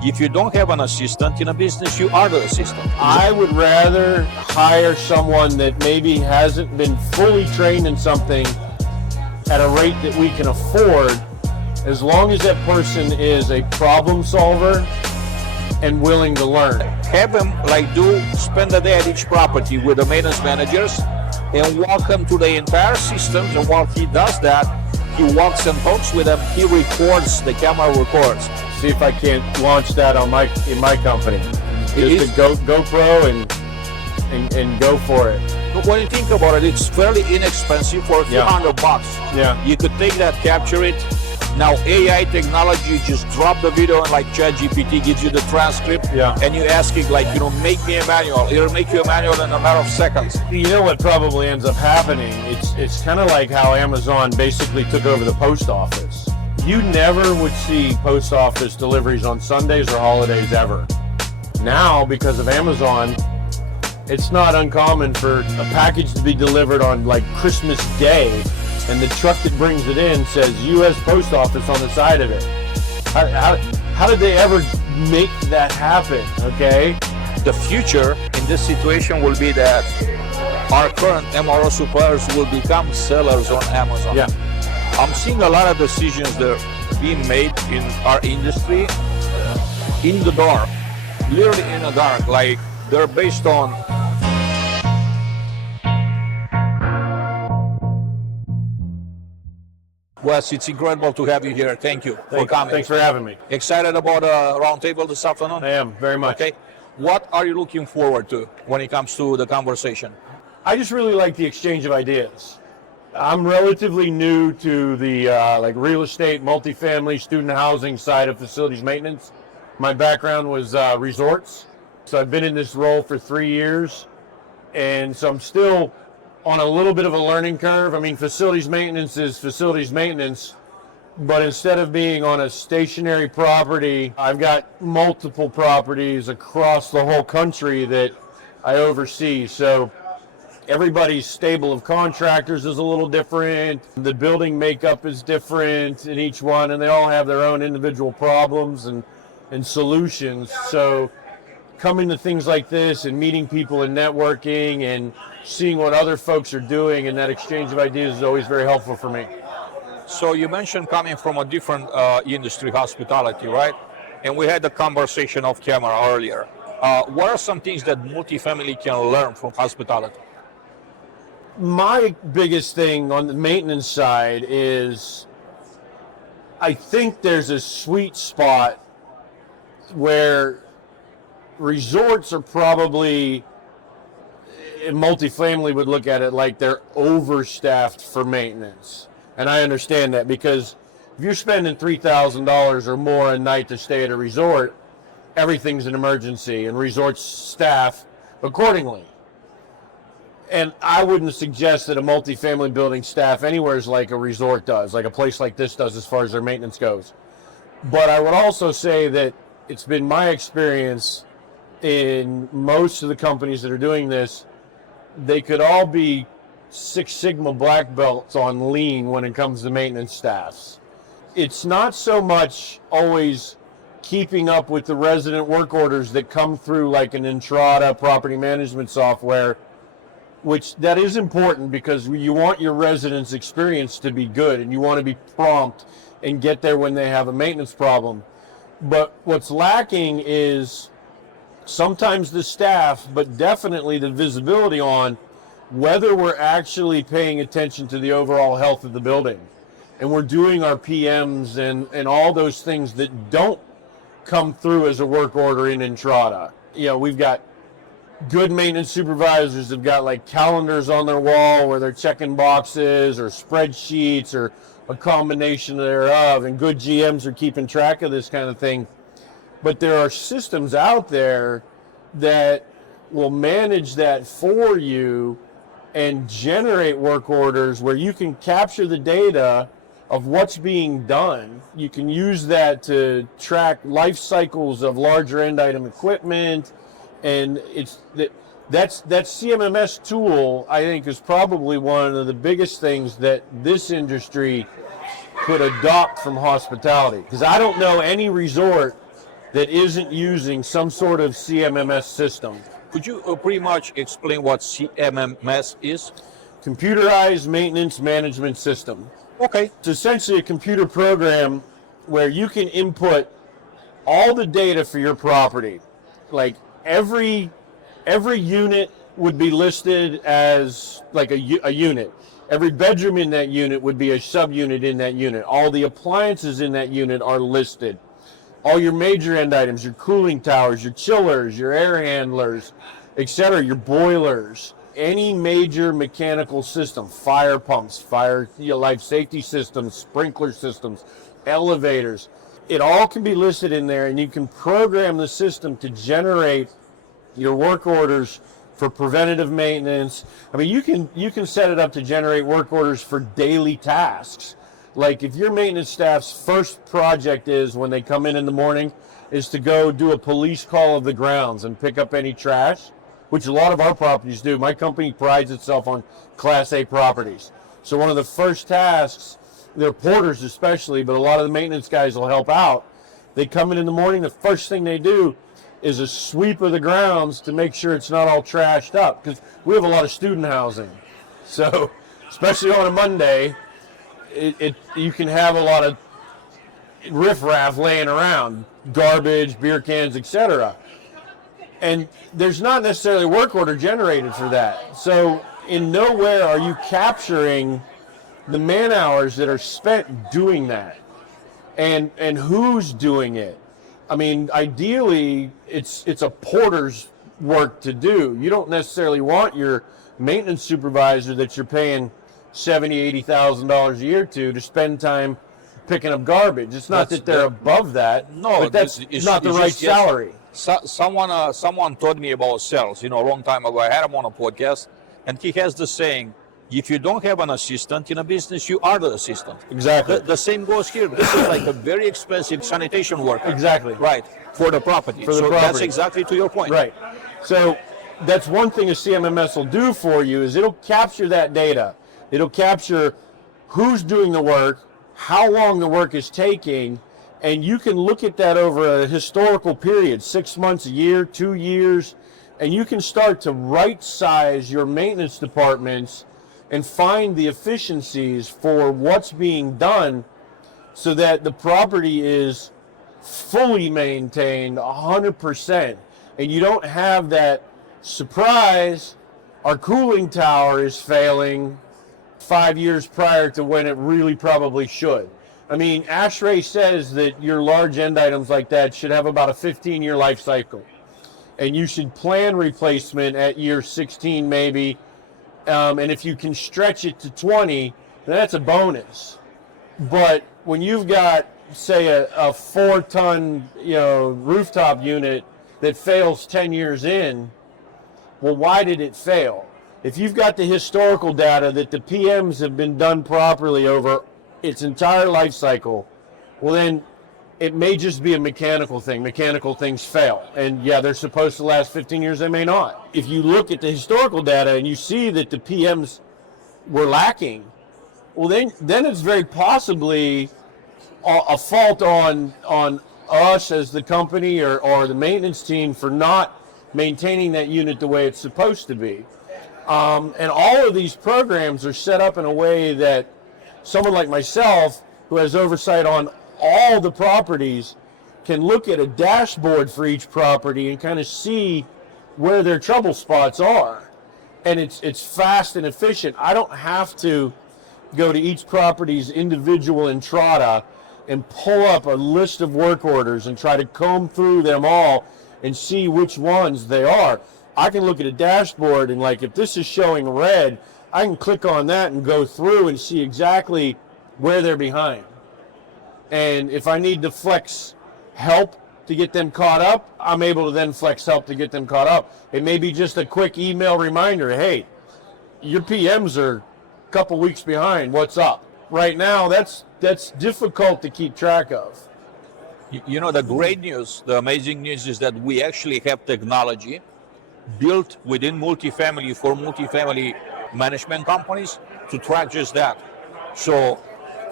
If you don't have an assistant in a business, you are the assistant. I would rather hire someone that maybe hasn't been fully trained in something at a rate that we can afford, as long as that person is a problem solver and willing to learn. Have them spend a day at each property with the maintenance managers and walk them through the entire systems. And while he does that, he walks and talks with them. He records, the camera records. See if I can't launch that in my company. Just to GoPro and go for it. But when you think about it, it's fairly inexpensive for a few $100. Yeah. You could take that, capture it. Now AI technology, just drop the video and ChatGPT gives you the transcript, and you ask it make me a manual. It'll make you a manual in a matter of seconds. You know what probably ends up happening? It's kind of like how Amazon basically took over the post office. You never would see post office deliveries on Sundays or holidays ever. Now, because of Amazon, it's not uncommon for a package to be delivered on Christmas Day, and the truck that brings it in says U.S. Post Office on the side of it. How did they ever make that happen, okay? The future in this situation will be that our current MRO suppliers will become sellers on Amazon. Yeah. I'm seeing a lot of decisions that are being made in our industry in the dark, literally in the dark, they're based on Wes, it's incredible to have you here. Thank you for coming. Thanks for having me. Excited about a roundtable this afternoon? I am, very much. Okay. What are you looking forward to when it comes to the conversation? I just really like the exchange of ideas. I'm relatively new to the real estate, multifamily, student housing side of facilities maintenance. My background was resorts. So I've been in this role for 3 years. And so I'm still on a little bit of a learning curve. I mean, facilities maintenance is facilities maintenance, but instead of being on a stationary property, I've got multiple properties across the whole country that I oversee. So everybody's stable of contractors is a little different. The building makeup is different in each one, and they all have their own individual problems and solutions. So coming to things like this and meeting people and networking and seeing what other folks are doing and that exchange of ideas is always very helpful for me. So you mentioned coming from a different industry, hospitality, right? And we had the conversation off camera earlier. What are some things that multifamily can learn from hospitality? My biggest thing on the maintenance side is I think there's a sweet spot where resorts are probably, multifamily would look at it like they're overstaffed for maintenance. And I understand that, because if you're spending $3,000 or more a night to stay at a resort, everything's an emergency, and resorts staff accordingly. And I wouldn't suggest that a multifamily building staff anywhere is like a resort does, like a place like this does as far as their maintenance goes. But I would also say that it's been my experience in most of the companies that are doing this, they could all be Six Sigma black belts on lean when it comes to maintenance staffs. It's not so much always keeping up with the resident work orders that come through like an Entrada property management software, which that is important because you want your residents' experience to be good and you want to be prompt and get there when they have a maintenance problem. But what's lacking is sometimes the staff, but definitely the visibility on whether we're actually paying attention to the overall health of the building. And we're doing our PMs and all those things that don't come through as a work order in Entrada. You know, we've got good maintenance supervisors have got like calendars on their wall where they're checking boxes or spreadsheets or a combination thereof, and good GMs are keeping track of this kind of thing. But there are systems out there that will manage that for you and generate work orders where you can capture the data of what's being done. You can use that to track life cycles of larger end item equipment, and it's that CMMS tool, I think, is probably one of the biggest things that this industry could adopt from hospitality, because I don't know any resort that isn't using some sort of CMMS system. Could you pretty much explain what CMMS is? Computerized Maintenance Management System. Okay. It's essentially a computer program where you can input all the data for your property. Like every unit would be listed as like a unit. Every bedroom in that unit would be a subunit in that unit. All the appliances in that unit are listed. All your major end items, your cooling towers, your chillers, your air handlers, etc., your boilers, any major mechanical system, fire pumps, fire life safety systems, sprinkler systems, elevators, it all can be listed in there, and you can program the system to generate your work orders for preventative maintenance. I mean, you can set it up to generate work orders for daily tasks. Like if your maintenance staff's first project is, when they come in the morning, is to go do a police call of the grounds and pick up any trash, which a lot of our properties do. My company prides itself on Class A properties. So one of the first tasks, they're porters especially, but a lot of the maintenance guys will help out. They come in the morning, the first thing they do is a sweep of the grounds to make sure it's not all trashed up, because we have a lot of student housing. So especially on a Monday, you can have a lot of riffraff laying around, garbage, beer cans, etc. And there's not necessarily a work order generated for that. So in nowhere are you capturing the man hours that are spent doing that, and who's doing it. I mean, ideally, it's a porter's work to do. You don't necessarily want your maintenance supervisor that you're paying $70,000, $80,000 a year to spend time picking up garbage. It's not that they're above that. No, but that's not the right salary. Someone told me about sales, a long time ago. I had him on a podcast, and he has the saying, if you don't have an assistant in a business, you are the assistant. Exactly. The same goes here. This is like a very expensive sanitation worker. Exactly. Right. For the property. That's exactly to your point. Right. So that's one thing a CMMS will do for you, is it'll capture that data. It'll capture who's doing the work, how long the work is taking, and you can look at that over a historical period, 6 months, a year, 2 years, and you can start to right size your maintenance departments and find the efficiencies for what's being done so that the property is fully maintained 100%. And you don't have that surprise, our cooling tower is failing 5 years prior to when it really probably should. I mean, ASHRAE says that your large end items like that should have about a 15-year life cycle. And you should plan replacement at year 16 maybe. And if you can stretch it to 20, then that's a bonus. But when you've got, say, a 4-ton, rooftop unit that fails 10 years in, well, why did it fail? If you've got the historical data that the PMs have been done properly over its entire life cycle, well, then it may just be a mechanical thing. Mechanical things fail. And yeah, they're supposed to last 15 years, they may not. If you look at the historical data and you see that the PMs were lacking, well, then it's very possibly a fault on us as the company or the maintenance team for not maintaining that unit the way it's supposed to be. And all of these programs are set up in a way that someone like myself, who has oversight on all the properties, can look at a dashboard for each property and kind of see where their trouble spots are. And it's fast and efficient. I don't have to go to each property's individual entrada and pull up a list of work orders and try to comb through them all and see which ones they are. I can look at a dashboard and, like, if this is showing red, I can click on that and go through and see exactly where they're behind. And if I need to flex help to get them caught up, I'm able to then flex help to get them caught up. It may be just a quick email reminder, hey, your PMs are a couple weeks behind, what's up? Right now, that's difficult to keep track of. The great news, the amazing news is that we actually have technology built within multifamily for multifamily management companies to track just that. So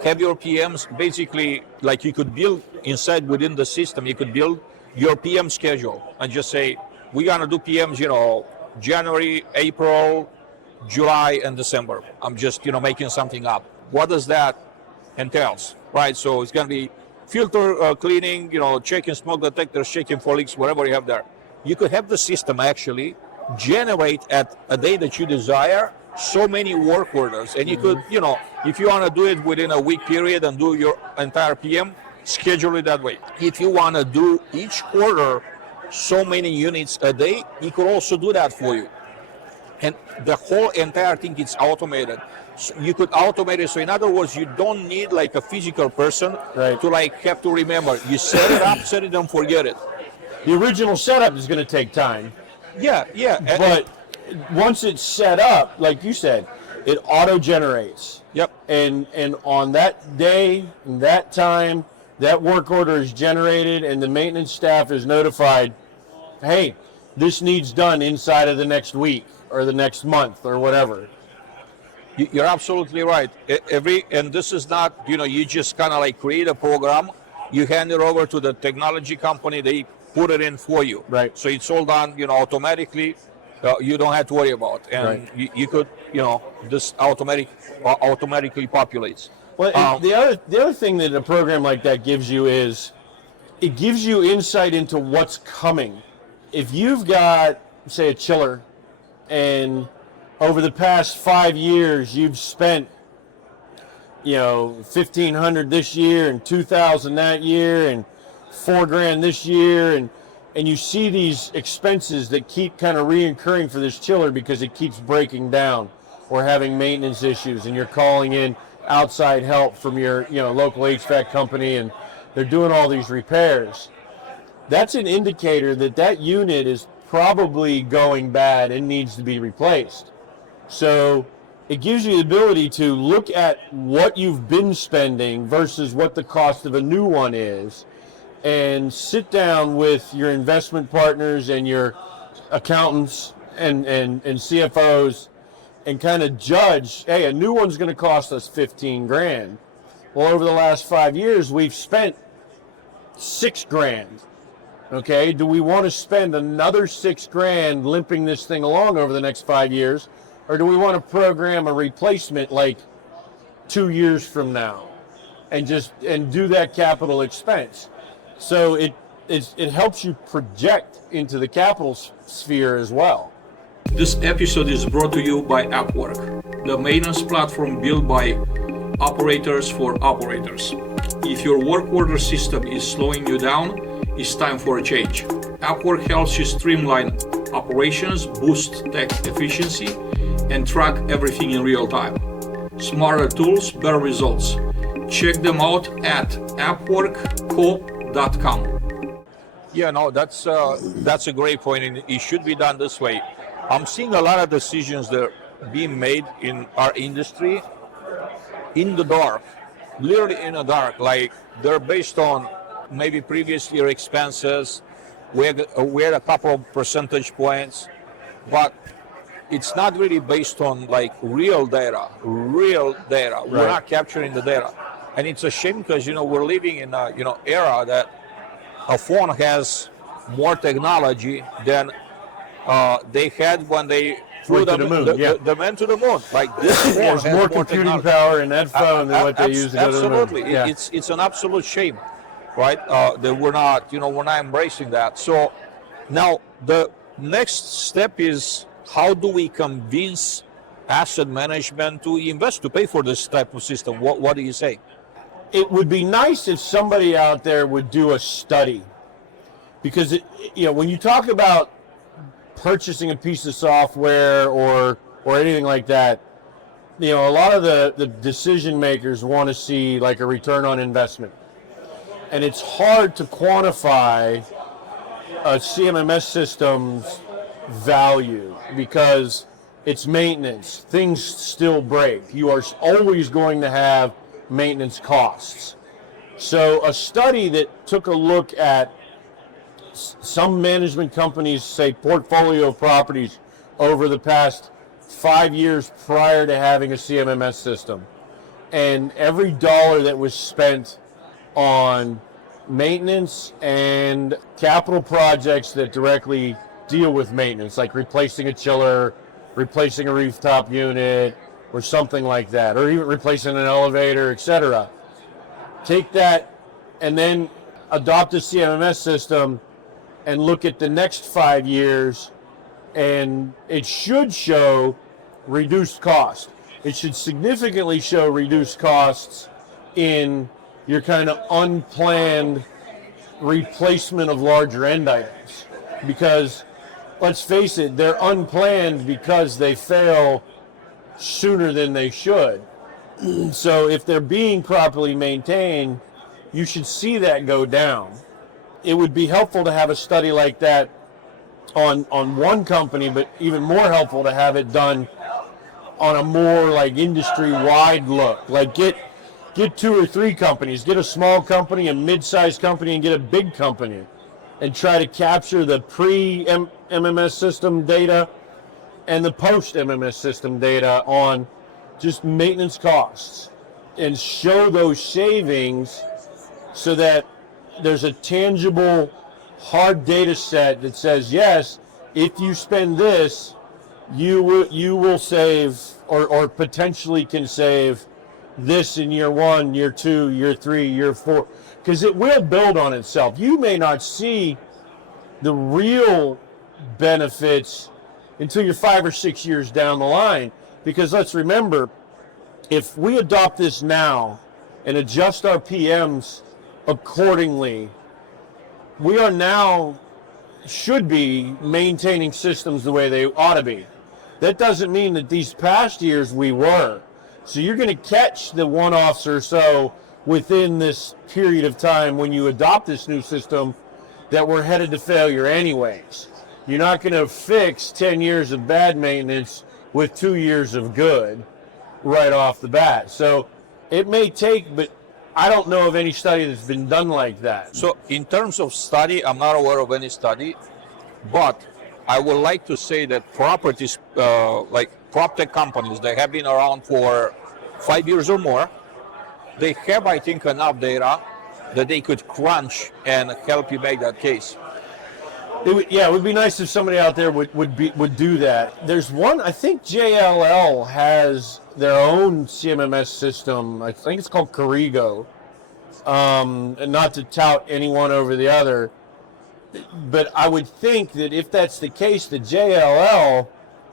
have your PMs basically, like, you could build inside within the system, you could build your PM schedule and just say, we're going to do PMs, January, April, July, and December. I'm just, making something up. What does that entails, right? So it's going to be filter cleaning, checking smoke detectors, checking for leaks, whatever you have there. You could have the system actually generate at a day that you desire so many work orders, and you could, if you want to do it within a week period and do your entire PM, schedule it that way. If you want to do each quarter so many units a day, he could also do that for you. And the whole entire thing is automated. So you could automate it. So in other words, you don't need like a physical person to have to remember. You set it up, set it and forget it. The original setup is going to take time. Yeah. But once it's set up, like you said, it auto-generates. Yep. And on that day, that time, that work order is generated and the maintenance staff is notified, hey, this needs done inside of the next week or the next month or whatever. You're absolutely right. And this is not, you just kind of like create a program, you hand it over to the technology company, they put it in for you. Right. So it's all done, automatically. You don't have to worry about. And you could, this automatically populates. Well, the other thing that a program like that gives you is it gives you insight into what's coming. If you've got, say, a chiller, and over the past 5 years you've spent, $1,500 this year and $2,000 that year and $4,000 this year, and you see these expenses that keep kind of reoccurring for this chiller because it keeps breaking down or having maintenance issues, and you're calling in outside help from your local HVAC company, and they're doing all these repairs. That's an indicator that unit is probably going bad and needs to be replaced. So it gives you the ability to look at what you've been spending versus what the cost of a new one is, and sit down with your investment partners and your accountants and CFOs and kind of judge, hey, a new one's going to cost us $15,000. Well, over the last 5 years, we've spent $6,000. Okay, do we want to spend another $6,000 limping this thing along over the next 5 years, or do we want to program a replacement like 2 years from now, and do that capital expense? So it helps you project into the capital sphere as well. This episode is brought to you by AppWork, the maintenance platform built by operators for operators. If your work order system is slowing you down, it's time for a change. AppWork helps you streamline operations, boost tech efficiency, and track everything in real time. Smarter tools, better results. Check them out at appworkco.com. Yeah, no, that's a great point, and it should be done this way. I'm seeing a lot of decisions that are being made in our industry in the dark, literally in the dark. Like they're based on maybe previous year expenses. We had a couple of percentage points, but it's not really based on like real data. We're not capturing the data, and it's a shame because we're living in a era that a phone has more technology than they had when they flew the man to the moon. Like this phone has more computing power in that phone than what they use to go to the moon. Absolutely, it's an absolute shame, right? That we're not embracing that. So now the next step is, how do we convince asset management to invest, to pay for this type of system? What do you say? It would be nice if somebody out there would do a study, because when you talk about purchasing a piece of software or anything like that, a lot of the decision makers want to see like a return on investment, and it's hard to quantify a CMMS system's value because it's maintenance. Things still break. You are always going to have maintenance costs. So a study that took a look at some management companies, say portfolio of properties over the past 5 years prior to having a CMMS system, and every dollar that was spent on maintenance and capital projects that directly deal with maintenance, like replacing a chiller, replacing a rooftop unit, or something like that, or even replacing an elevator, etc. Take that and then adopt a CMMS system and look at the next 5 years, and it should show reduced cost. It should significantly show reduced costs in your kind of unplanned replacement of larger end items. Because let's face it, they're unplanned because they fail sooner than they should. So if they're being properly maintained, you should see that go down. It would be helpful to have a study like that on one company, but even more helpful to have it done on a more like industry-wide look. Like get 2 or 3 companies, get a small company, a mid-sized company, and get a big company, and try to capture the pre-MMS system data and the post-MMS system data on just maintenance costs, and show those savings so that there's a tangible, hard data set that says, yes, if you spend this, you will save, or potentially can save this in year 1, year 2, year 3, year 4, because it will build on itself. You may not see the real benefits until you're 5 or 6 years down the line, because let's remember, if we adopt this now and adjust our PMs accordingly, we are now should be maintaining systems the way they ought to be. That doesn't mean that these past years we were. So you're going to catch the one-offs or so within this period of time when you adopt this new system that we're headed to failure anyways. You're not going to fix 10 years of bad maintenance with 2 years of good right off the bat. So it may take, but I don't know of any study that's been done like that. So in terms of study, I'm not aware of any study, but I would like to say that properties, like PropTech companies, they have been around for 5 years or more. They have, I think, enough data that they could crunch and help you make that case. It would be nice if somebody out there would do that. There's one, I think JLL has their own CMMS system. I think it's called Corrigo. And not to tout anyone over the other, but I would think that if that's the case, the JLL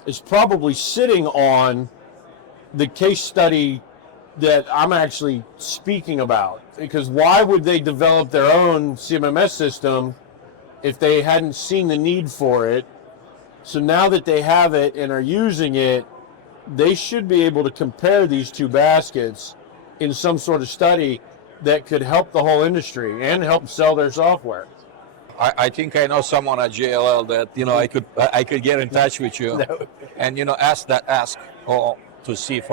is probably sitting on the case study that I'm actually speaking about. Because why would they develop their own CMMS system if they hadn't seen the need for it? So now that they have it and are using it, they should be able to compare these two baskets in some sort of study that could help the whole industry and help sell their software. I think I know someone at JLL that I could get in touch with you and ask to see if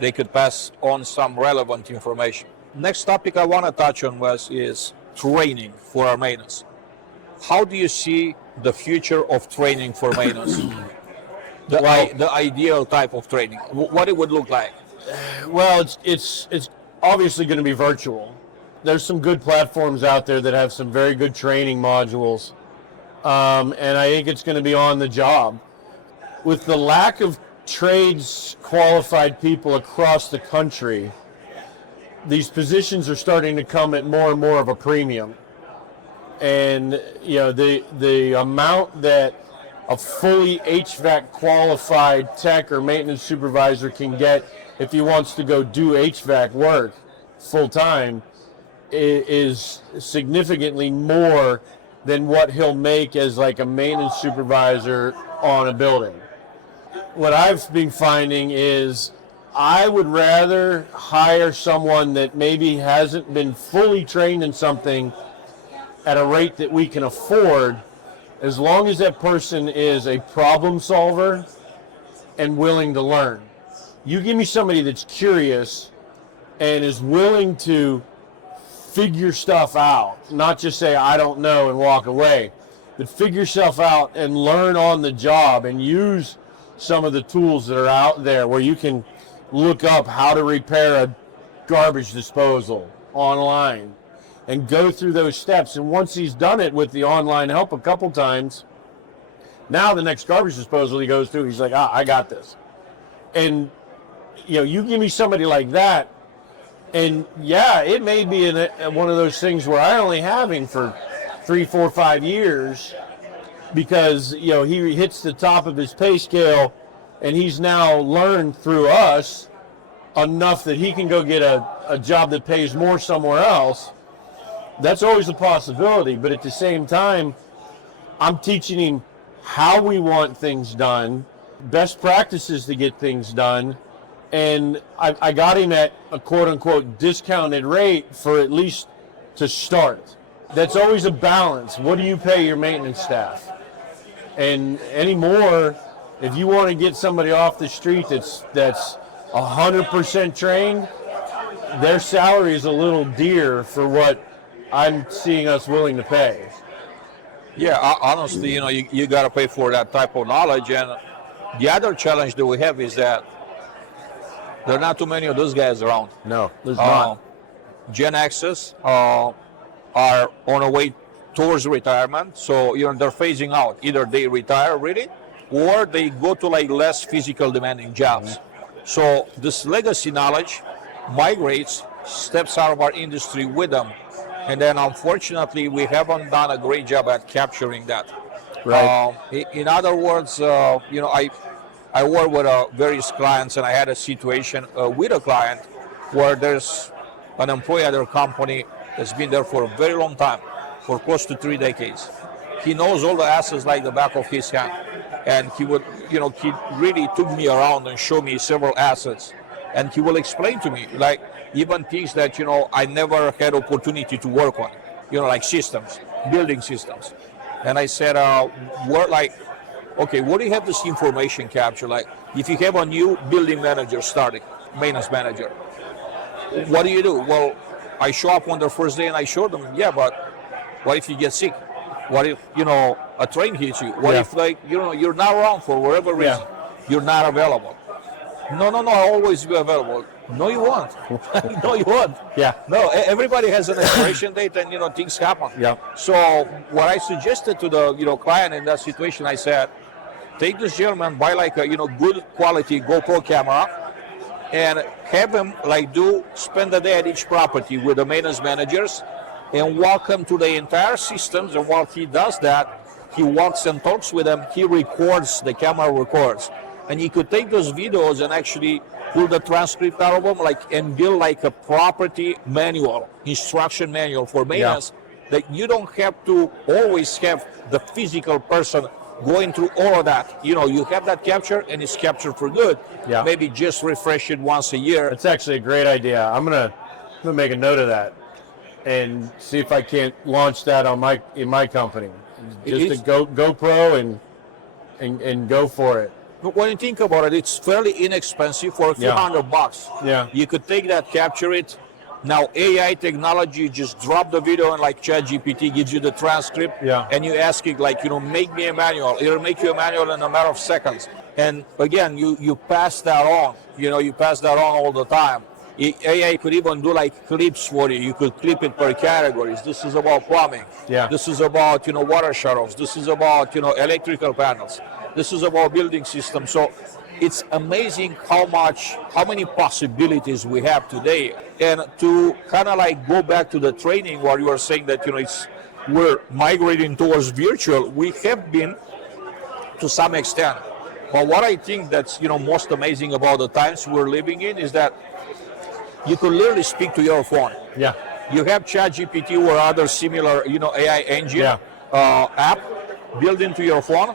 they could pass on some relevant information. Next topic I want to touch on is training for our maintenance. How do you see the future of training for maintenance? The ideal type of training, what it would look like? Well, it's obviously going to be virtual. There's some good platforms out there that have some very good training modules, and I think it's going to be on the job. With the lack of trades qualified people across the country, these positions are starting to come at more and more of a premium. And the amount that a fully HVAC qualified tech or maintenance supervisor can get if he wants to go do HVAC work full time is significantly more than what he'll make as like a maintenance supervisor on a building. What I've been finding is I would rather hire someone that maybe hasn't been fully trained in something at a rate that we can afford, as long as that person is a problem solver and willing to learn. You give me somebody that's curious and is willing to figure stuff out, not just say, I don't know and walk away, but figure stuff out and learn on the job and use some of the tools that are out there where you can look up how to repair a garbage disposal online. and go through those steps. And once he's done it with the online help a couple times, now the next garbage disposal he goes to, he's like, I got this. And you give me somebody like that, and yeah, it may be one of those things where I only have him for 3, 4, 5 years, because he hits the top of his pay scale, and he's now learned through us enough that he can go get a job that pays more somewhere else. That's always a possibility, but at the same time, I'm teaching him how we want things done, best practices to get things done, and I got him at a quote-unquote discounted rate for at least to start. That's always a balance. What do you pay your maintenance staff? And anymore, if you want to get somebody off the street that's 100% trained, their salary is a little dear for what I'm seeing us willing to pay. Yeah, honestly, you got to pay for that type of knowledge. And the other challenge that we have is that there are not too many of those guys around. No, there's not. Gen X's are on a way towards retirement, so they're phasing out. Either they retire really, or they go to less physical demanding jobs. Mm-hmm. So this legacy knowledge migrates, steps out of our industry with them, and then unfortunately we haven't done a great job at capturing that. Right. In other words, I work with various clients, and I had a situation with a client where there's an employee at their company that's been there for a very long time, for close to 3 decades. He knows all the assets like the back of his hand, and he would, he really took me around and showed me several assets, and he will explain to me even things that I never had opportunity to work on, like systems, building systems. And I said, okay, what do you have this information capture? If you have a new building manager starting, maintenance manager, what do you do? Well, I show up on the first day and I show them, yeah, but what if you get sick? What if, a train hits you? What if, you're not around for whatever reason? You're not available. No, I'll always be available. No, you won't. No, you won't. Yeah. No, everybody has an expiration date, and, things happen. Yeah. So what I suggested to the, client in that situation, I said, take this gentleman, buy a, good quality GoPro camera, and have him spend a day at each property with the maintenance managers and walk him through the entire systems. And while he does that, he walks and talks with them. He records, the camera records. And you could take those videos and actually pull the transcript out of them, and build a property manual, instruction manual for maintenance, that you don't have to always have the physical person going through all of that. You have that capture, and it's captured for good. Yeah. Maybe just refresh it once a year. It's actually a great idea. I'm gonna make a note of that and see if I can't launch that in my company. Just a GoPro and go for it. But when you think about it, it's fairly inexpensive for a few $100. Yeah. You could take that, capture it. Now AI technology, you just drop the video, and ChatGPT gives you the transcript, and you ask it make me a manual. It'll make you a manual in a matter of seconds. And again, you pass that on. You pass that on all the time. AI could even do clips for you. You could clip it per categories. This is about plumbing. Yeah. This is about water shutoffs. This is about electrical panels. This is about building systems. So it's amazing how many possibilities we have today. And to kind of go back to the training where you were saying that we're migrating towards virtual. We have been to some extent. But what I think that's most amazing about the times we're living in is that you could literally speak to your phone. Yeah. You have ChatGPT or other similar AI engine app built into your phone.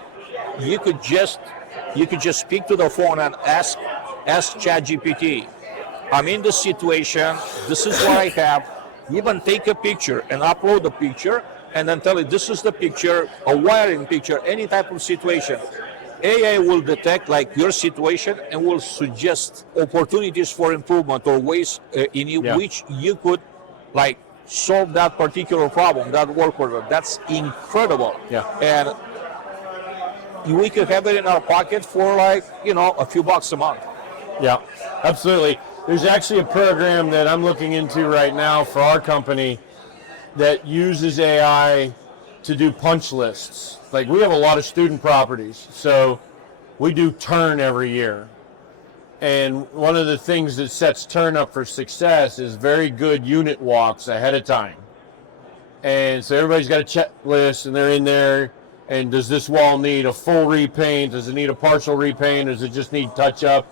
You could just speak to the phone and ask ChatGPT, I'm in this situation, this is what I have. Even take a picture and upload the picture, and then tell it this is the picture, a wiring picture, any type of situation. AI will detect your situation and will suggest opportunities for improvement or ways which you could solve that particular problem, that work order. That's incredible. Yeah. And we could have it in our pocket for a few bucks a month. Yeah, absolutely. There's actually a program that I'm looking into right now for our company that uses AI to do punch lists. Like, we have a lot of student properties, so we do turn every year. And one of the things that sets turn up for success is very good unit walks ahead of time. And so everybody's got a checklist, and they're in there, and does this wall need a full repaint? Does it need a partial repaint? Does it just need touch up?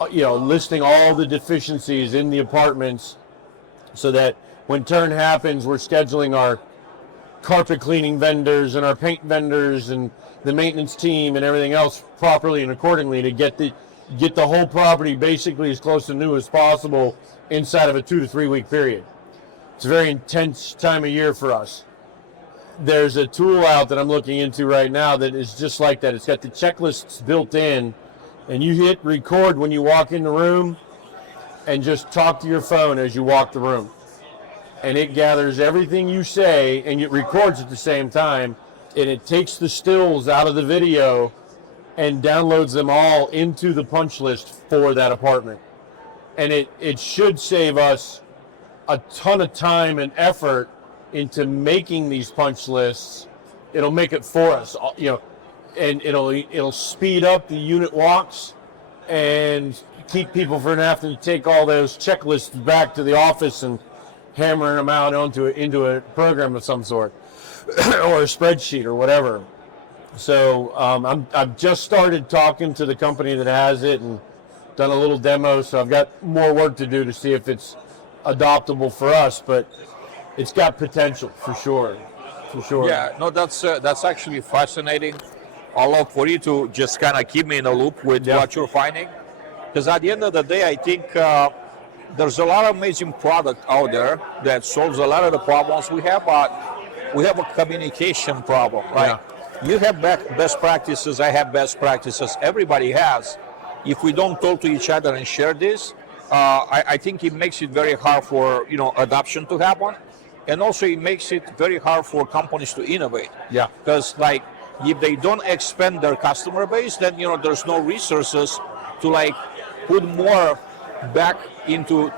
Listing all the deficiencies in the apartments so that when turn happens, we're scheduling our carpet cleaning vendors and our paint vendors and the maintenance team and everything else properly and accordingly to get the whole property basically as close to new as possible inside of a 2 to 3 week period. It's a very intense time of year for us. There's a tool out that I'm looking into right now that is just like that. It's got the checklists built in, and you hit record when you walk in the room and just talk to your phone as you walk the room. And it gathers everything you say, and it records at the same time, and it takes the stills out of the video and downloads them all into the punch list for that apartment. And it should save us a ton of time and effort into making these punch lists. It'll make it for us, and it'll speed up the unit walks and keep people from having to take all those checklists back to the office and hammering them out into a program of some sort or a spreadsheet or whatever. So I've just started talking to the company that has it and done a little demo, so I've got more work to do to see if it's adoptable for us, but it's got potential for sure. Yeah, no, that's actually fascinating. I'll love for you to just kind of keep me in a loop with what you're finding, because at the end of the day, I think there's a lot of amazing product out there that solves a lot of the problems we have, but we have a communication problem, right? Yeah. You have best practices, I have best practices, everybody has. If we don't talk to each other and share this, I think it makes it very hard for adoption to happen, and also it makes it very hard for companies to innovate. Yeah. Because if they don't expand their customer base, then there's no resources to put more back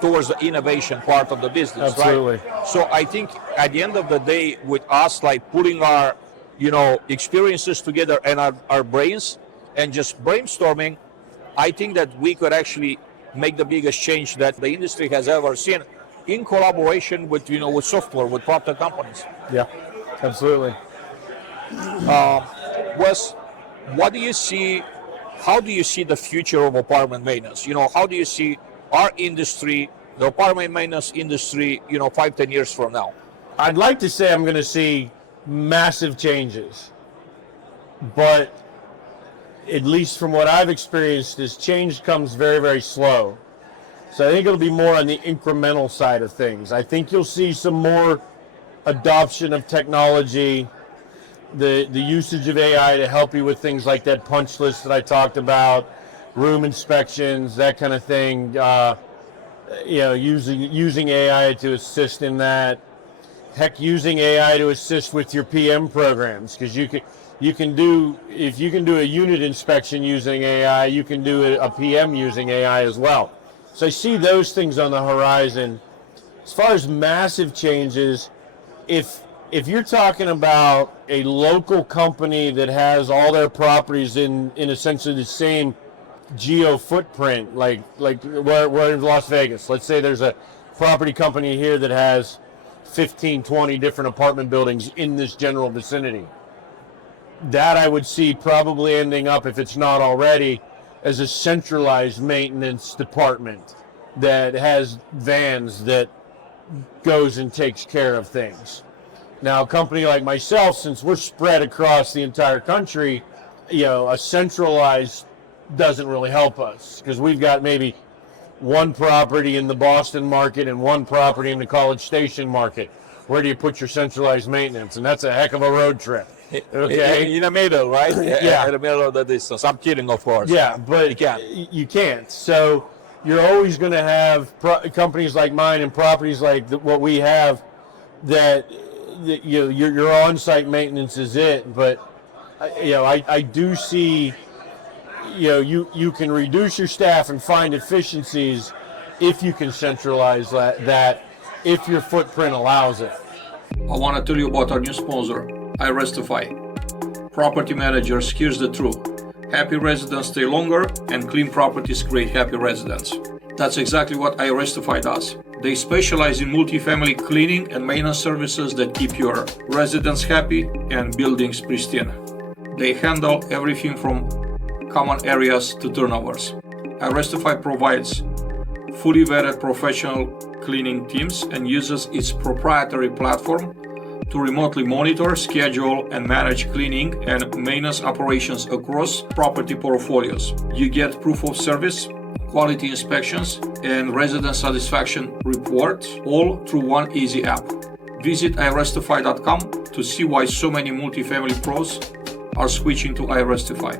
towards the innovation part of the business. Absolutely. Right? So I think at the end of the day, with us putting our experiences together and our brains and just brainstorming, I think that we could actually make the biggest change that the industry has ever seen in collaboration with with software, with PropTech companies. Yeah, absolutely. Wes, what do you see? How do you see the future of apartment maintenance? How do you see our industry, the apartment maintenance industry, 5-10 years from now? I'd like to say I'm going to see massive changes, but at least from what I've experienced, this change comes very, very slow. So I think it'll be more on the incremental side of things. I think you'll see some more adoption of technology, the usage of AI to help you with things like that punch list that I talked about, room inspections, that kind of thing. Using AI to assist in that. Heck, using AI to assist with your PM programs, because if you can do a unit inspection using AI, you can do a PM using AI as well. So I see those things on the horizon. As far as massive changes, if you're talking about a local company that has all their properties in essentially the same geo footprint, like we're in Las Vegas. Let's say there's a property company here that has 15, 20 different apartment buildings in this general vicinity. That I would see probably ending up, if it's not already, as a centralized maintenance department that has vans that goes and takes care of things. Now, a company like myself, since we're spread across the entire country, a centralized doesn't really help us, because we've got maybe one property in the Boston market and one property in the College Station market. Where do you put your centralized maintenance? And that's a heck of a road trip. Okay, in the middle, right? Yeah, in the middle of the distance. I'm kidding, of course. Yeah, but you can't. So you're always going to have companies like mine and properties like what we have that your on-site maintenance is it. But I do see you can reduce your staff and find efficiencies if you can centralize that if your footprint allows it. I want to tell you about our new sponsor, iRestify. Property managers, here's the truth. Happy residents stay longer, and clean properties create happy residents. That's exactly what iRestify does. They specialize in multifamily cleaning and maintenance services that keep your residents happy and buildings pristine. They handle everything from common areas to turnovers. iRestify provides fully vetted professional cleaning teams and uses its proprietary platform to remotely monitor, schedule, and manage cleaning and maintenance operations across property portfolios. You get proof of service, quality inspections, and resident satisfaction reports, all through one easy app. Visit iRestify.com to see why so many multifamily pros are switching to iRestify.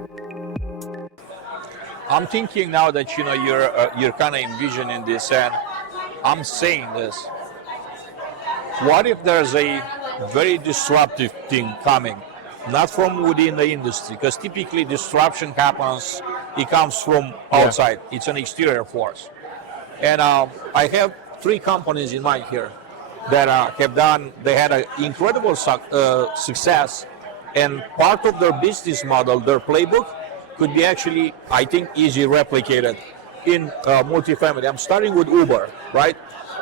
I'm thinking now that you're kind of envisioning this, and I'm saying this. What if there's a very disruptive thing coming, not from within the industry? Because typically disruption happens, it comes from outside. Yeah. It's an exterior force. And I have 3 companies in mind here that they had an incredible success, and part of their business model, their playbook, could be actually, I think, easy replicated in multifamily. I'm starting with Uber, right?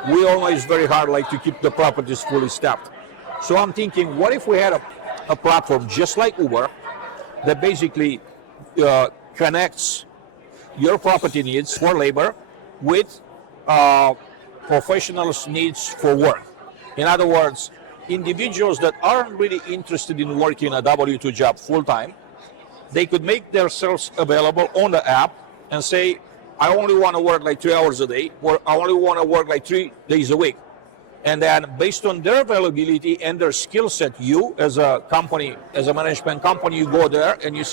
We all know it's very hard to keep the properties fully staffed. So I'm thinking, what if we had a platform just like Uber that basically connects your property needs for labor with professionals' needs for work. In other words, individuals that aren't really interested in working a W-2 job full-time, they could make themselves available on the app and say, I only want to work 2 hours a day, or I only want to work 3 days a week. And then based on their availability and their skill set, you as a company, as a management company, you go there and you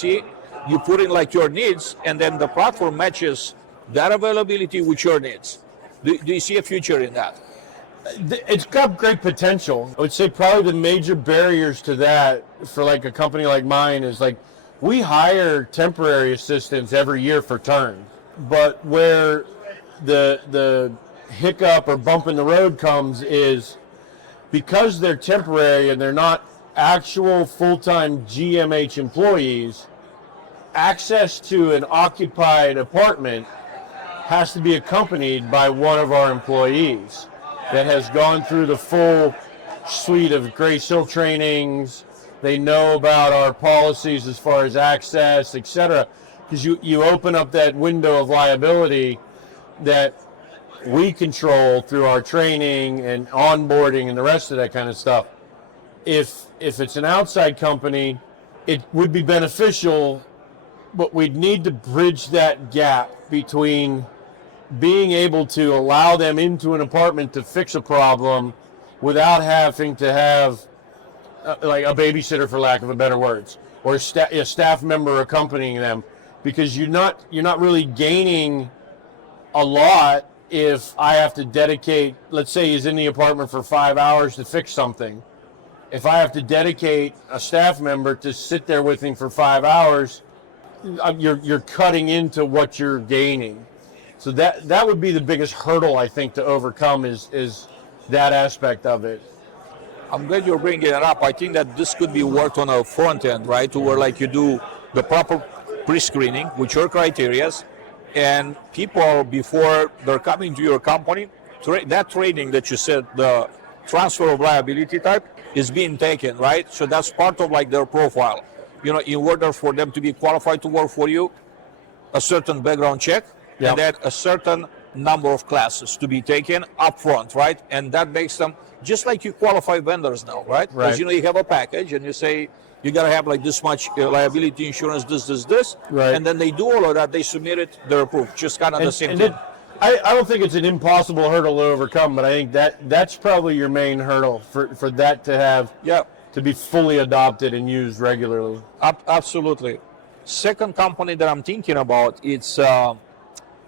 put in your needs, and then the platform matches that availability with your needs. Do you see a future in that? It's got great potential. I would say probably the major barriers to that for a company like mine is we hire temporary assistants every year for turn. But where the hiccup or bump in the road comes is because they're temporary and they're not actual full-time GMH employees, access to an occupied apartment has to be accompanied by one of our employees that has gone through the full suite of Gray Silk trainings. They know about our policies as far as access, etc. Because you open up that window of liability that we control through our training and onboarding and the rest of that kind of stuff. If it's an outside company, it would be beneficial, but we'd need to bridge that gap between being able to allow them into an apartment to fix a problem without having to have a babysitter, for lack of a better words, or a staff member accompanying them, because you're not really gaining a lot if I have to dedicate, let's say he's in the apartment for 5 hours to fix something. If I have to dedicate a staff member to sit there with him for 5 hours, you're cutting into what you're gaining. So that would be the biggest hurdle, I think, to overcome is that aspect of it. I'm glad you're bringing it up. I think that this could be worked on a front end, right? To where you do the proper pre-screening with your criterias, and people, before they're coming to your company, that training that you said, the transfer of liability type, is being taken, right? So that's part of their profile. In order for them to be qualified to work for you, a certain background check, and then a certain number of classes to be taken up front, right? And that makes them, just like you qualify vendors now, right? Because you have a package and you say, you got to have this much liability insurance, this. Right. And then they do all of that, they submit it, they're approved. Just kind of the same thing. I don't think it's an impossible hurdle to overcome, but I think that's probably your main hurdle for that to have to be fully adopted and used regularly. Absolutely. Second company that I'm thinking about, it's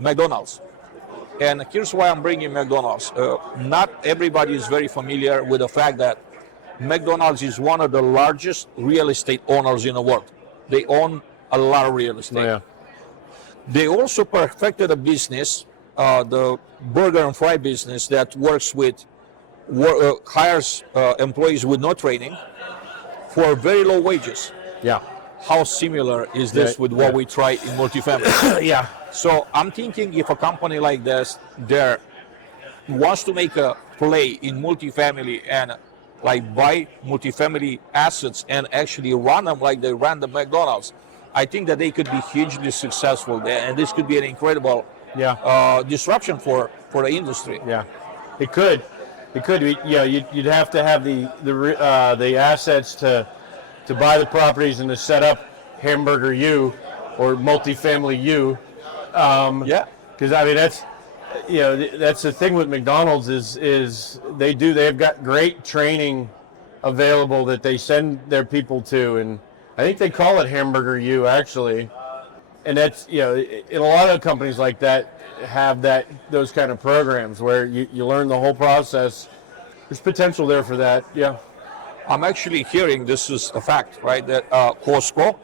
McDonald's. And here's why I'm bringing McDonald's. Not everybody is very familiar with the fact that McDonald's is one of the largest real estate owners in the world. They own a lot of real estate. Yeah. They also perfected a business, the burger and fry business, that works with hires employees with no training for very low wages. Yeah. How similar is this with what we try in multifamily? Yeah. So I'm thinking if a company like this there wants to make a play in multifamily and like buy multifamily assets and actually run them like they ran the McDonald's, I think that they could be hugely successful there, and this could be an incredible disruption for the industry. Yeah, it could. It could. You'd have to have the assets to buy the properties and to set up Hamburger U or Multifamily U. Because I mean that's the thing with McDonald's is they've got great training available that they send their people to, and I think they call it Hamburger U actually. And that's, in a lot of companies like that have those kind of programs where you learn the whole process. There's potential there for that. Yeah. I'm actually hearing, this is a fact, right, that Costco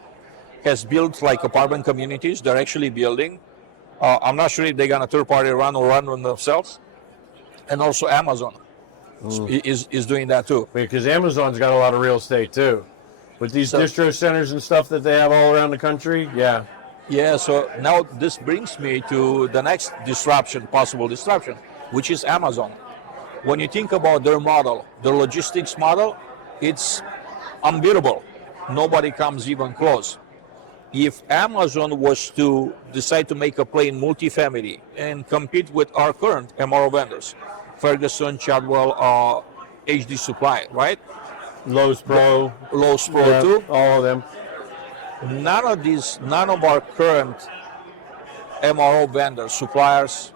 has built like apartment communities. They're actually building. I'm not sure if they're going to third party run or run on themselves. And also Amazon is doing that too. Because Amazon's got a lot of real estate too. With these distro centers and stuff that they have all around the country. Yeah. Yeah, so now this brings me to the next possible disruption, which is Amazon. When you think about their model, their logistics model, it's unbeatable. Nobody comes even close. If Amazon was to decide to make a play in multifamily and compete with our current MRO vendors, Ferguson, Chadwell, HD Supply, right? Lowe's Pro too. All of them. None of our current MRO vendors, suppliers,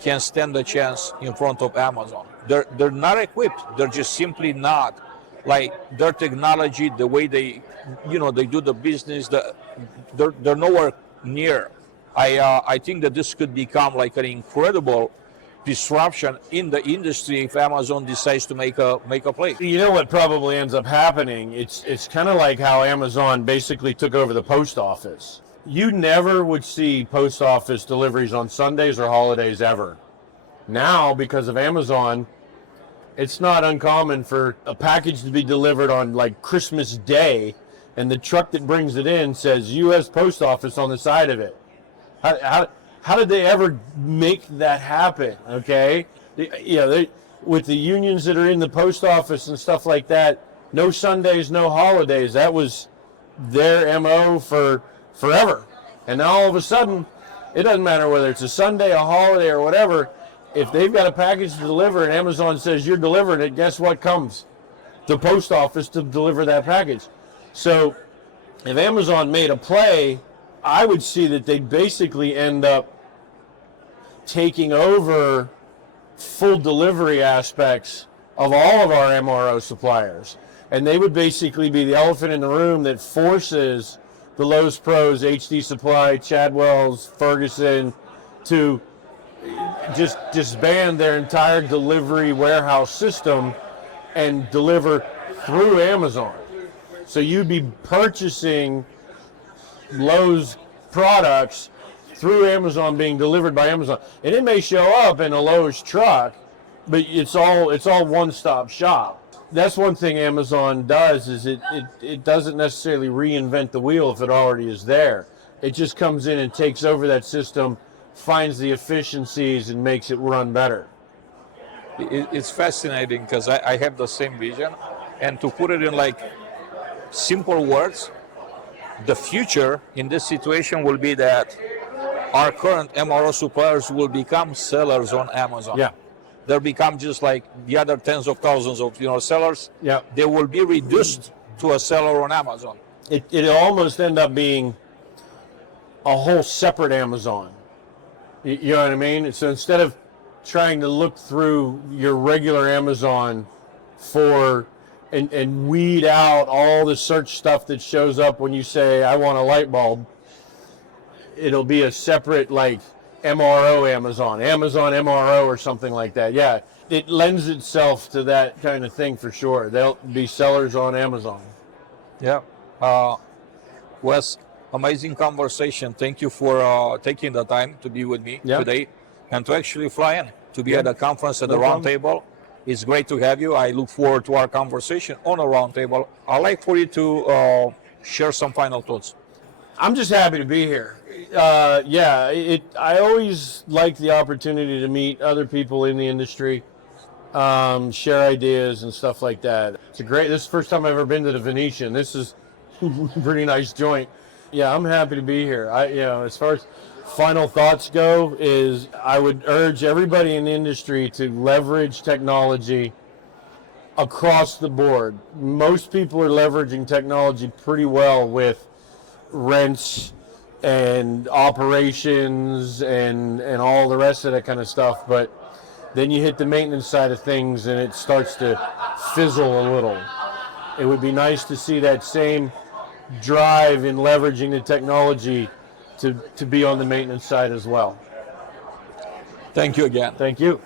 can stand a chance in front of Amazon. They're not equipped. They're just simply not. Like their technology, the way they do the business, they're nowhere near. I think that this could become like an incredible disruption in the industry if Amazon decides to make a play. You know what probably ends up happening? It's kind of like how Amazon basically took over the post office. You never would see post office deliveries on Sundays or holidays ever. Now, because of Amazon, it's not uncommon for a package to be delivered on like Christmas Day, and the truck that brings it in says U.S. Post Office on the side of it. How did they ever make that happen? Okay, with the unions that are in the post office and stuff like that, no Sundays, no holidays. That was their MO for forever. And now all of a sudden, it doesn't matter whether it's a Sunday, a holiday, or whatever. If they've got a package to deliver and Amazon says you're delivering it, guess what comes? The post office to deliver that package. So if Amazon made a play, I would see that they'd basically end up taking over full delivery aspects of all of our MRO suppliers. And they would basically be the elephant in the room that forces the Lowe's Pros, HD Supply, Chadwell's, Ferguson to just disband their entire delivery warehouse system and deliver through Amazon. So you'd be purchasing Lowe's products through Amazon, being delivered by Amazon, and it may show up in a Lowe's truck, but it's all one-stop shop. That's one thing Amazon does, is it doesn't necessarily reinvent the wheel if it already is there. It just comes in and takes over that system, finds the efficiencies, and makes it run better. It's fascinating because I have the same vision, and to put it in like simple words, the future in this situation will be that our current MRO suppliers will become sellers on Amazon. Yeah. They'll become just like the other tens of thousands of sellers. Yeah. They will be reduced to a seller on Amazon. It'll almost end up being a whole separate Amazon. You know what I mean? So instead of trying to look through your regular Amazon and weed out all the search stuff that shows up when you say, I want a light bulb, it'll be a separate like MRO Amazon MRO or something like that. Yeah, it lends itself to that kind of thing for sure. They'll be sellers on Amazon. Yeah. Wes, amazing conversation. Thank you for taking the time to be with me today and to actually fly in to be at the conference at the round table. It's great to have you. I look forward to our conversation on a roundtable. I'd like for you to share some final thoughts. I'm just happy to be here. I always like the opportunity to meet other people in the industry, share ideas and stuff like that. This is the first time I've ever been to the Venetian. This is a pretty nice joint. Yeah, I'm happy to be here. As far as final thoughts go, is I would urge everybody in the industry to leverage technology across the board. Most people are leveraging technology pretty well with rents and operations and all the rest of that kind of stuff, but then you hit the maintenance side of things and it starts to fizzle a little. It would be nice to see that same drive in leveraging the technology to be on the maintenance side as well. Thank you again. Thank you.